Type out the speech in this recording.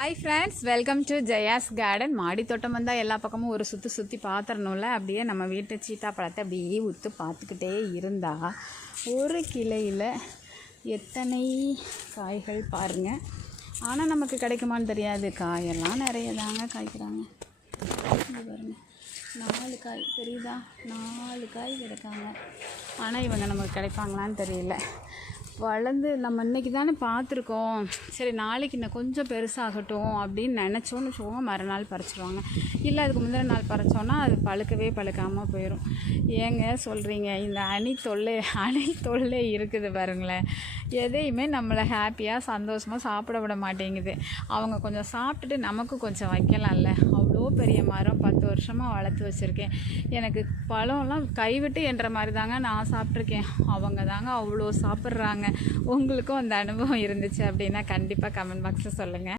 Hi friends welcome to Jaya's garden மாடி தோட்டம் வந்தால் எல்லா பக்கமும் ஒரு சுற்றி சுற்றி பார்த்துடணும்ல அப்படியே நம்ம வீட்டு சீத்தா பழத்தை அப்படியே உத்து பார்த்துக்கிட்டே இருந்தால் ஒரு கிளையில் எத்தனை காய்கள் பாருங்கள் ஆனால் நமக்கு கிடைக்குமான்னு தெரியாது. காயெல்லாம் நிறைய தாங்க காய்க்கிறாங்க பாருங்க. நாலு காய். தெரியுதா? நாலு காய் கிடைக்காங்க. ஆனால் இவங்க நமக்கு கிடைப்பாங்களான்னு தெரியல. வளர்ந்து நம்ம இன்னைக்கு தானே பார்த்துருக்கோம். சரி நாளைக்கு இன்னும் கொஞ்சம் பெருசாகட்டும் அப்படின்னு நினச்சோன்னு வச்சுக்கோங்க மறுநாள் பறிச்சிருவாங்க. இல்லை அதுக்கு முந்தின நாள் பறிச்சோன்னா அது பழுக்கவே பழுக்காமல் போயிடும் ஏங்க சொல்கிறீங்க இந்த அணி தொல்லை அணி தொல்லை இருக்குது பாருங்களேன். எதையுமே நம்மளை ஹாப்பியாக சந்தோஷமாக சாப்பிட விட மாட்டேங்குது. அவங்க கொஞ்சம் சாப்பிட்டுட்டு நமக்கு கொஞ்சம் வைக்கலாம்ல. அவ்வளோ பெரிய மரம் பத்து வருஷமாக வளர்த்து வச்சுருக்கேன். எனக்கு பழம்லாம் கைவிட்டு என்ற மாதிரி தாங்க நான் சாப்பிட்ருக்கேன் அவங்க தாங்க அவ்வளோ சாப்பிட்றாங்க. உங்களுக்கும் அந்த அனுபவம் இருந்துச்சு அப்படின்னா கண்டிப்பாக கமெண்ட் பாக்ஸில் சொல்லுங்கள்